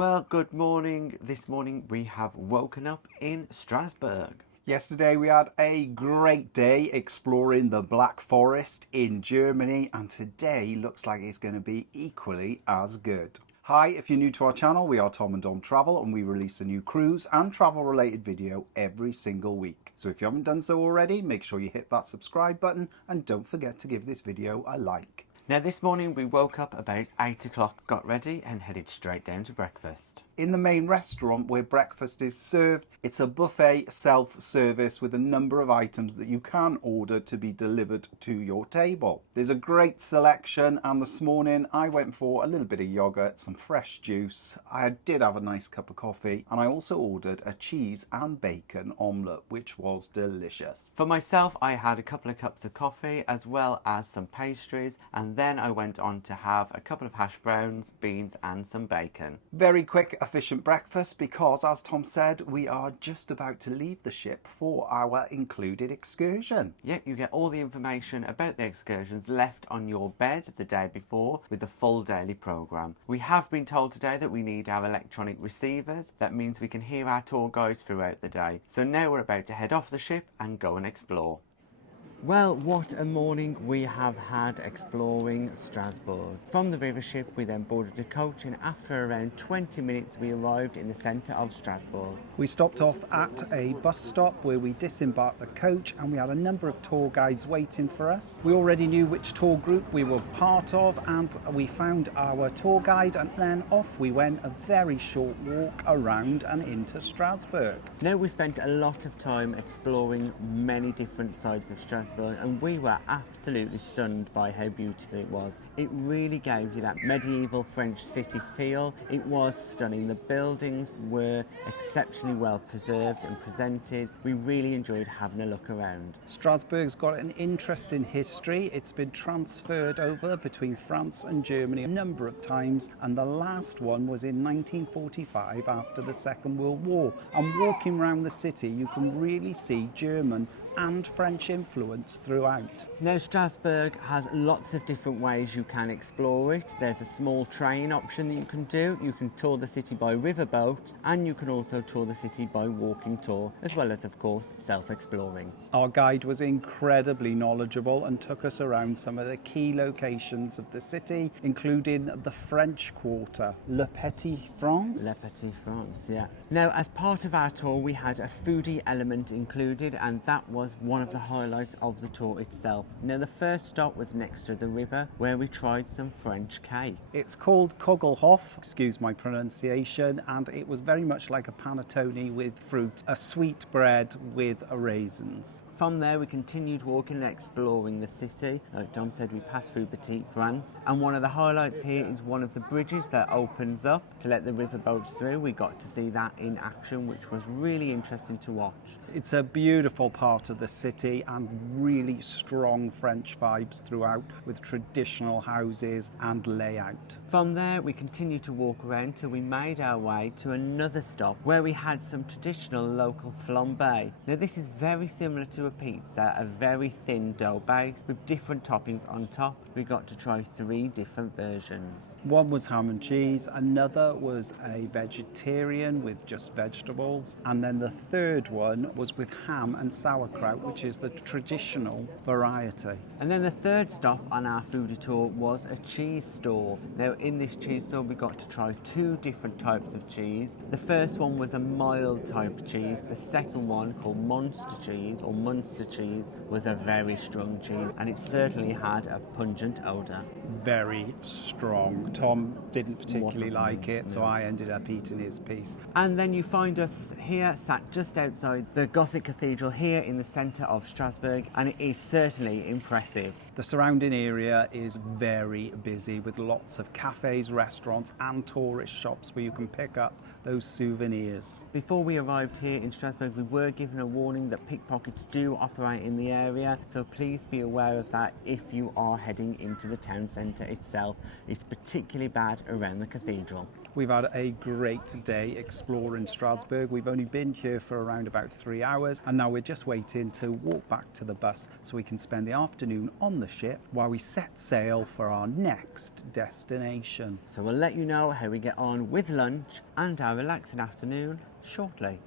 Well, good morning. This morning we have woken up in Strasbourg. Yesterday we had a great day exploring the Black Forest in Germany, and today looks like it's going to be equally as good. Hi, if you're new to our channel, we are Tom and Dom Travel, and we release a new cruise and travel related video every single week. So if you haven't done so already, make sure you hit that subscribe button and don't forget to give this video a like. Now this morning we woke up about 8 o'clock, got ready and headed straight down to breakfast. In the main restaurant where breakfast is served, it's a buffet self-service with a number of items that you can order to be delivered to your table. There's a great selection, and this morning I went for a little bit of yogurt, some fresh juice. I did have a nice cup of coffee, and I also ordered a cheese and bacon omelette, which was delicious. For myself, I had a couple of cups of coffee as well as some pastries, and then I went on to have a couple of hash browns, beans and some bacon. Very quick, efficient breakfast because, as Tom said, we are just about to leave the ship for our included excursion. Yep, you get all the information about the excursions left on your bed the day before with the full daily programme. We have been told today that we need our electronic receivers. That means we can hear our tour guides throughout the day. So now we're about to head off the ship and go and explore. Well, what a morning we have had exploring Strasbourg. From the river ship we then boarded a coach, and after around 20 minutes we arrived in the centre of Strasbourg. We stopped off at a bus stop where we disembarked the coach, and we had a number of tour guides waiting for us. We already knew which tour group we were part of, and we found our tour guide, and then off we went, a very short walk around and into Strasbourg. Now we spent a lot of time exploring many different sides of Strasbourg, and we were absolutely stunned by how beautiful it was. It really gave you that medieval French city feel. It was stunning. The buildings were exceptionally well preserved and presented. We really enjoyed having a look around. Strasbourg's got an interesting history. It's been transferred over between France and Germany a number of times, and the last one was in 1945 after the Second World War. And walking around the city you can really see German and French influence throughout. Now Strasbourg has lots of different ways you can explore it. There's a small train option that you can do. You can tour the city by riverboat, and you can also tour the city by walking tour, as well as of course self-exploring. Our guide was incredibly knowledgeable and took us around some of the key locations of the city, including the French Quarter, Le Petit France. Le Petit France, yeah. Now as part of our tour we had a foodie element included, and that was one of the highlights of the tour itself. Now the first stop was next to the river where we tried some French cake. It's called Kogelhof, excuse my pronunciation, and it was very much like a panettone with fruit, a sweet bread with raisins. From there we continued walking and exploring the city. Like Dom said, we passed through Petit France, and one of the highlights here is one of the bridges that opens up to let the river boats through. We got to see that in action, which was really interesting to watch. It's a beautiful part of the city and really strong French vibes throughout, with traditional houses and layout. From there we continued to walk around till we made our way to another stop where we had some traditional local flambé. Now this is very similar to a pizza, a very thin dough base with different toppings on top. We got to try 3 different versions. One was ham and cheese, another was a vegetarian with just vegetables, and then the third one was with ham and sauerkraut, which is the traditional variety. And then the third stop on our foodie tour was a cheese store. Now in this cheese store we got to try 2 different types of cheese. The first one was a mild type cheese. The second one, called Monster cheese or Munster cheese, was a very strong cheese, and it certainly had a pungent odour. Very strong. Tom didn't particularly like it, so I ended up eating his piece. And then you find us here sat just outside the Gothic Cathedral here in the centre of Strasbourg, and it is certainly impressive. The surrounding area is very busy with lots of cafes, restaurants and tourist shops where you can pick up those souvenirs. Before we arrived here in Strasbourg we were given a warning that pickpockets do operate in the area, so please be aware of that if you are heading into the town centre itself. It's particularly bad around the cathedral. We've had a great day exploring Strasbourg. We've only been here for around about 3 hours, and now we're just waiting to walk back to the bus so we can spend the afternoon on the ship while we set sail for our next destination. So we'll let you know how we get on with lunch and our relaxing afternoon shortly.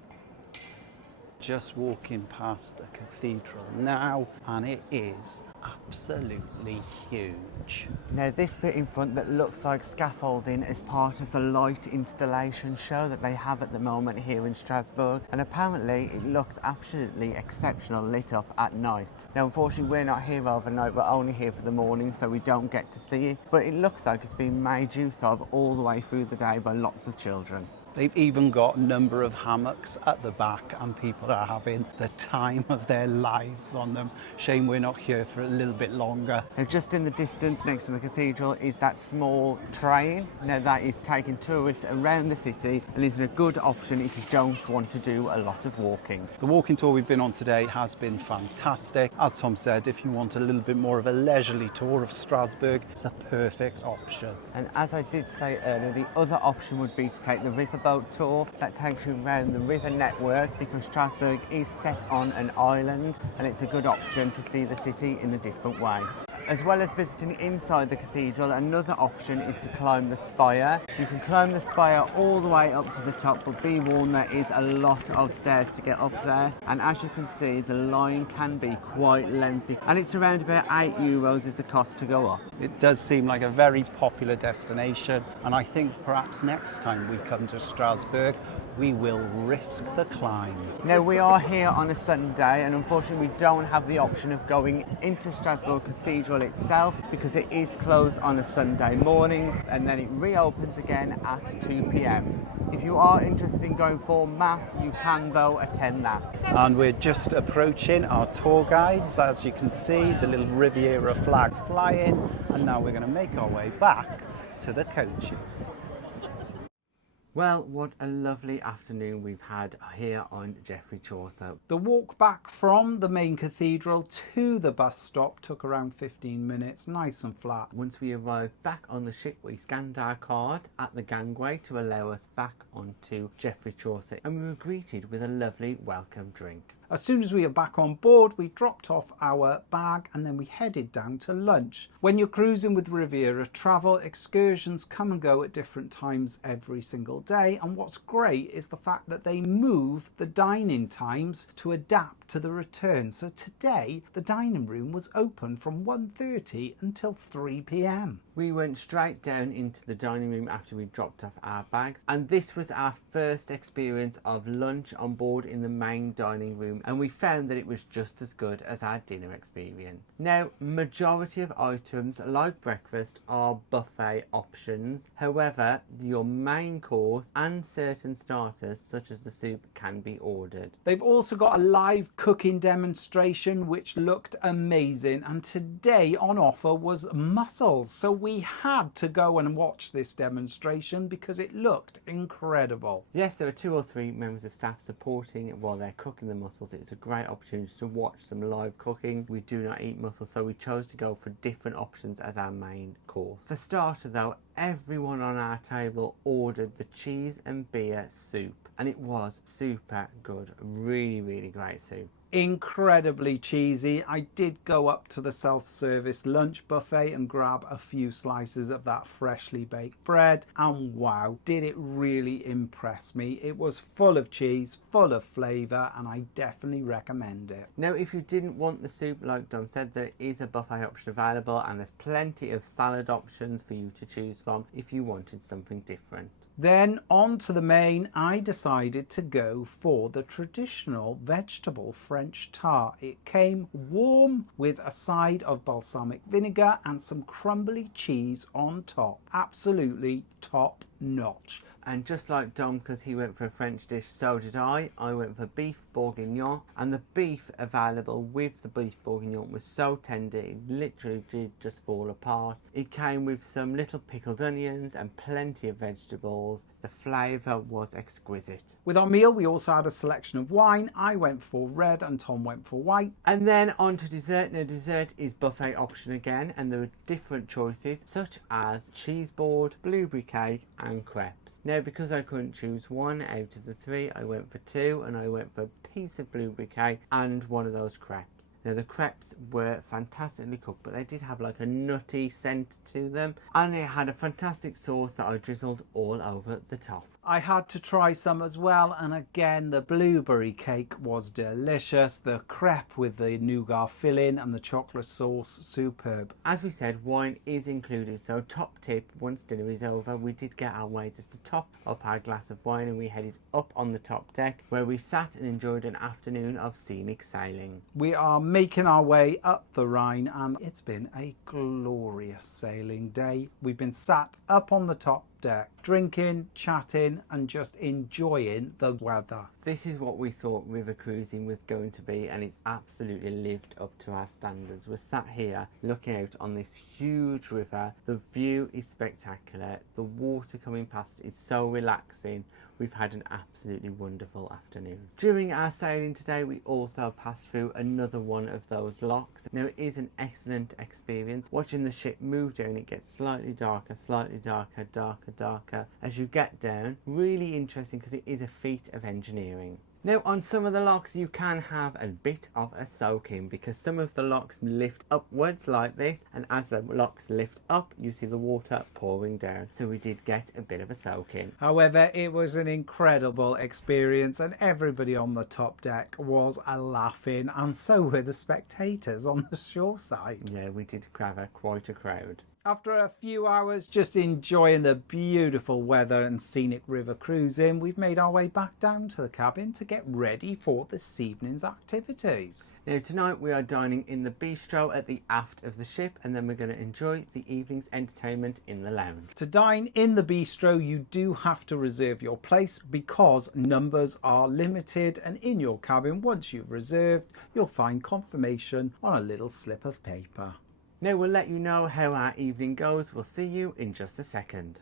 Just walking past the cathedral now, and it is absolutely huge. Now this bit in front that looks like scaffolding is part of the light installation show that they have at the moment here in Strasbourg, and apparently it looks absolutely exceptional lit up at night. Now unfortunately we're not here overnight, we're only here for the morning, so we don't get to see it, but it looks like it's been made use of all the way through the day by lots of children. They've even got a number of hammocks at the back, and people are having the time of their lives on them. Shame we're not here for a little bit longer. Now just in the distance next to the cathedral is that small train. Now that is taking tourists around the city and is a good option if you don't want to do a lot of walking. The walking tour we've been on today has been fantastic. As Tom said, if you want a little bit more of a leisurely tour of Strasbourg, it's a perfect option. And as I did say earlier, the other option would be to take the riverboat tour that takes you around the river network, because Strasbourg is set on an island and it's a good option to see the city in a different way. As well as visiting inside the cathedral, another option is to climb the spire. You can climb the spire all the way up to the top, but be warned there is a lot of stairs to get up there, and as you can see the line can be quite lengthy, and it's around about €8 is the cost to go up. It does seem like a very popular destination, and I think perhaps next time we come to Strasbourg we will risk the climb. Now we are here on a Sunday, and unfortunately we don't have the option of going into Strasbourg Cathedral itself because it is closed on a Sunday morning and then it reopens again at 2 p.m. If you are interested in going for Mass, you can though attend that. And we're just approaching our tour guides. As you can see, the little Riviera flag flying, and now we're going to make our way back to the coaches. Well, what a lovely afternoon we've had here on Geoffrey Chaucer. The walk back from the main cathedral to the bus stop took around 15 minutes, nice and flat. Once we arrived back on the ship, we scanned our card at the gangway to allow us back onto Geoffrey Chaucer, and we were greeted with a lovely welcome drink. As soon as we were back on board, we dropped off our bag and then we headed down to lunch. When you're cruising with Riviera Travel, excursions come and go at different times every single day, and what's great is the fact that they move the dining times to adapt to the return. So today the dining room was open from 1:30 until 3 p.m. We went straight down into the dining room after we dropped off our bags, and this was our first experience of lunch on board in the main dining room, and we found that it was just as good as our dinner experience. Now, majority of items like breakfast are buffet options. However, your main course and certain starters such as the soup can be ordered. They've also got a live cooking demonstration which looked amazing, and today on offer was mussels, so we had to go and watch this demonstration because it looked incredible. Yes, there are 2 or 3 members of staff supporting while they're cooking the mussels. It's a great opportunity to watch some live cooking. We do not eat mussels, so we chose to go for different options as our main course. For starter though, everyone on our table ordered the cheese and beer soup, and it was super good. Really great soup. Incredibly cheesy. I did go up to the self-service lunch buffet and grab a few slices of that freshly baked bread, and wow, did it really impress me. It was full of cheese, full of flavour, and I definitely recommend it. Now, if you didn't want the soup, like Dom said, there is a buffet option available, and there's plenty of salad options for you to choose from if you wanted something different. Then on to the main, I decided to go for the traditional vegetable French tart. It came warm with a side of balsamic vinegar and some crumbly cheese on top. Absolutely top notch. And just like Dom, because he went for a French dish, so did I. I went for beef bourguignon, and the beef available with the beef bourguignon was so tender it literally did just fall apart. It came with some little pickled onions and plenty of vegetables. The flavour was exquisite. With our meal we also had a selection of wine. I went for red and Tom went for white. And then on to dessert. Now dessert is buffet option again, and there were different choices such as cheese board, blueberry cake and crepes. Now because I couldn't choose one out of the 3, I went for 2, and I went for a piece of blueberry cake and one of those crepes. Now the crepes were fantastically cooked, but they did have like a nutty scent to them, and it had a fantastic sauce that I drizzled all over the top. I had to try some as well, and again the blueberry cake was delicious. The crepe with the nougat filling and the chocolate sauce, superb. As we said, wine is included, so top tip, once dinner is over, we did get our waiters to top up our glass of wine and we headed up on the top deck where we sat and enjoyed an afternoon of scenic sailing. We are making our way up the Rhine and it's been a glorious sailing day. We've been sat up on the top deck, drinking, chatting and just enjoying the weather. This is what we thought river cruising was going to be, and it's absolutely lived up to our standards. We're sat here looking out on this huge river. The view is spectacular. The water coming past is so relaxing. We've had an absolutely wonderful afternoon. During our sailing today, we also passed through another one of those locks. Now it is an excellent experience. Watching the ship move down, it gets slightly darker, darker as you get down. Really interesting because it is a feat of engineering. Now on some of the locks you can have a bit of a soak in because some of the locks lift upwards like this, and as the locks lift up you see the water pouring down, so we did get a bit of a soak in. However, it was an incredible experience and everybody on the top deck was laughing, and so were the spectators on the shore side. Yeah, we did gather quite a crowd. After a few hours just enjoying the beautiful weather and scenic river cruising, we've made our way back down to the cabin to get ready for this evening's activities. Now tonight we are dining in the bistro at the aft of the ship, and then we're going to enjoy the evening's entertainment in the lounge. To dine in the bistro you do have to reserve your place because numbers are limited, and in your cabin once you've reserved you'll find confirmation on a little slip of paper. Now we'll let you know how our evening goes. We'll see you in just a second.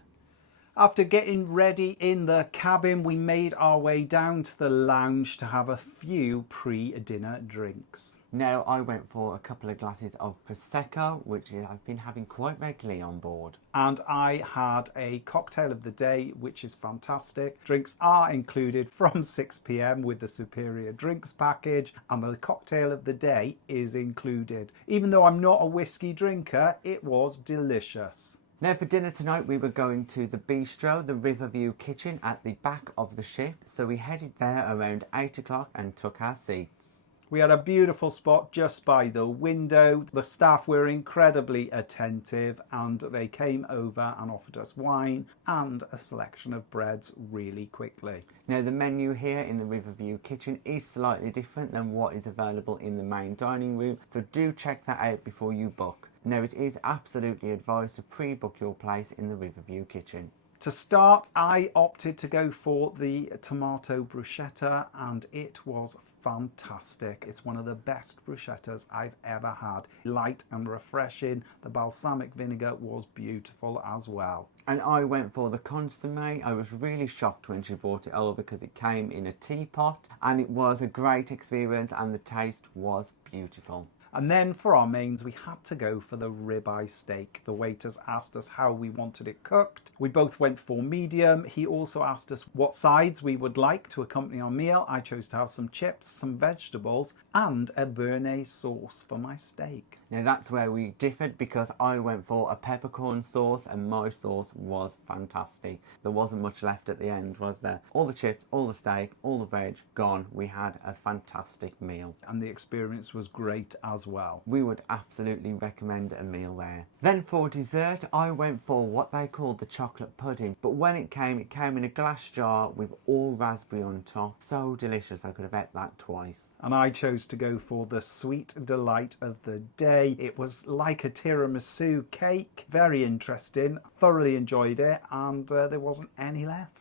After getting ready in the cabin, we made our way down to the lounge to have a few pre-dinner drinks. Now I went for a couple of glasses of Prosecco, which I've been having quite regularly on board. And I had a cocktail of the day, which is fantastic. Drinks are included from 6 p.m. with the Superior Drinks package, and the cocktail of the day is included. Even though I'm not a whiskey drinker, it was delicious. Now for dinner tonight we were going to the bistro, the Riverview kitchen at the back of the ship. So we headed there around 8 o'clock and took our seats. We had a beautiful spot just by the window. The staff were incredibly attentive and they came over and offered us wine and a selection of breads really quickly. Now the menu here in the Riverview kitchen is slightly different than what is available in the main dining room, so do check that out before you book. Now it is absolutely advised to pre-book your place in the Riverview kitchen. To start, I opted to go for the tomato bruschetta and it was fantastic. It's one of the best bruschettas I've ever had. Light and refreshing. The balsamic vinegar was beautiful as well. And I went for the consommé. I was really shocked when she brought it over because it came in a teapot, and it was a great experience and the taste was beautiful. And then for our mains, we had to go for the ribeye steak. The waiters asked us how we wanted it cooked. We both went for medium. He also asked us what sides we would like to accompany our meal. I chose to have some chips, some vegetables, and a béarnaise sauce for my steak. Now that's where we differed because I went for a peppercorn sauce and my sauce was fantastic. There wasn't much left at the end, was there? All the chips, all the steak, all the veg, gone. We had a fantastic meal. And the experience was great as well. We would absolutely recommend a meal there. Then for dessert, I went for what they called the chocolate pudding. But when it came in a glass jar with all raspberry on top. So delicious, I could have ate that twice. And I chose to go for the sweet delight of the day. It was like a tiramisu cake. Very interesting. Thoroughly enjoyed it, and there wasn't any left.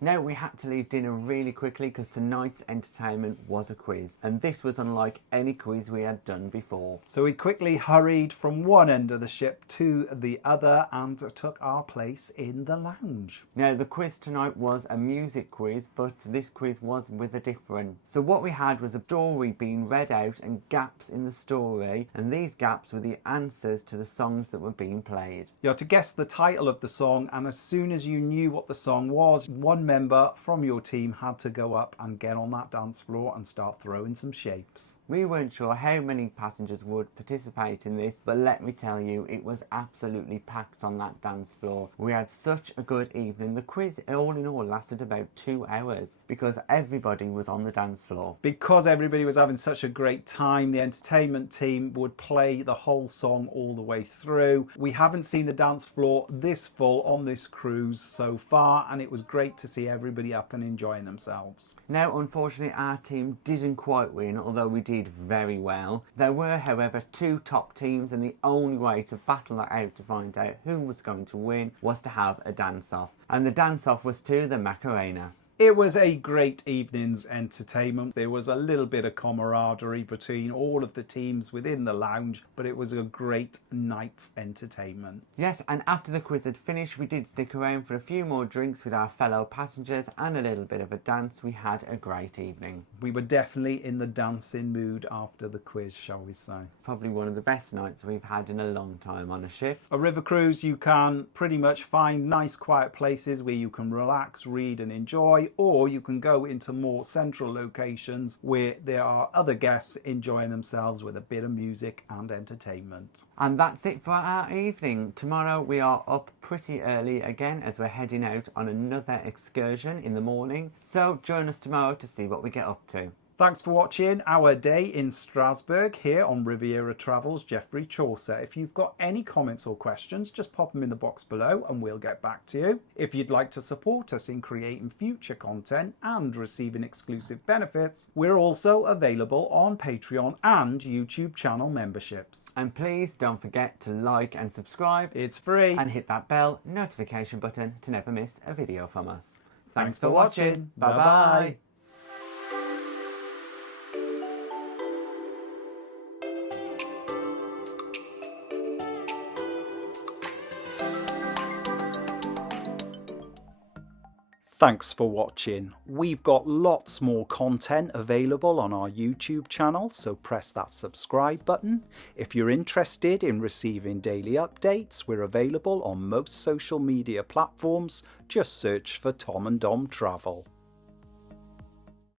Now we had to leave dinner really quickly because tonight's entertainment was a quiz, and this was unlike any quiz we had done before. So we quickly hurried from one end of the ship to the other and took our place in the lounge. Now the quiz tonight was a music quiz, but this quiz was with a different. So what we had was a story being read out and gaps in the story, and these gaps were the answers to the songs that were being played. You had to guess the title of the song, and as soon as you knew what the song was, one member from your team had to go up and get on that dance floor and start throwing some shapes. We weren't sure how many passengers would participate in this, but let me tell you, it was absolutely packed on that dance floor. We had such a good evening. The quiz, all in all, lasted about 2 hours because everybody was on the dance floor. Because everybody was having such a great time, the entertainment team would play the whole song all the way through. We haven't seen the dance floor this full on this cruise so far, and it was great to see everybody up and enjoying themselves. Now, unfortunately, our team didn't quite win, although we did very well. There were, however, 2 top teams, and the only way to battle that out to find out who was going to win was to have a dance-off. And the dance-off was to the Macarena. It was a great evening's entertainment. There was a little bit of camaraderie between all of the teams within the lounge, but it was a great night's entertainment. Yes, and after the quiz had finished, we did stick around for a few more drinks with our fellow passengers and a little bit of a dance. We had a great evening. We were definitely in the dancing mood after the quiz, shall we say. Probably one of the best nights we've had in a long time on a ship. A river cruise, you can pretty much find nice quiet places where you can relax, read and enjoy, or you can go into more central locations where there are other guests enjoying themselves with a bit of music and entertainment. And that's it for our evening. Tomorrow we are up pretty early again as we're heading out on another excursion in the morning. So join us tomorrow to see what we get up to. Thanks for watching our day in Strasbourg here on Riviera Travel's Geoffrey Chaucer. If you've got any comments or questions, just pop them in the box below and we'll get back to you. If you'd like to support us in creating future content and receiving exclusive benefits, we're also available on Patreon and YouTube channel memberships. And please don't forget to like and subscribe. It's free. And hit that bell notification button to never miss a video from us. Thanks for watching. Bye bye. Thanks for watching. We've got lots more content available on our YouTube channel, so press that subscribe button. If you're interested in receiving daily updates, we're available on most social media platforms. Just search for Tom and Dom Travel.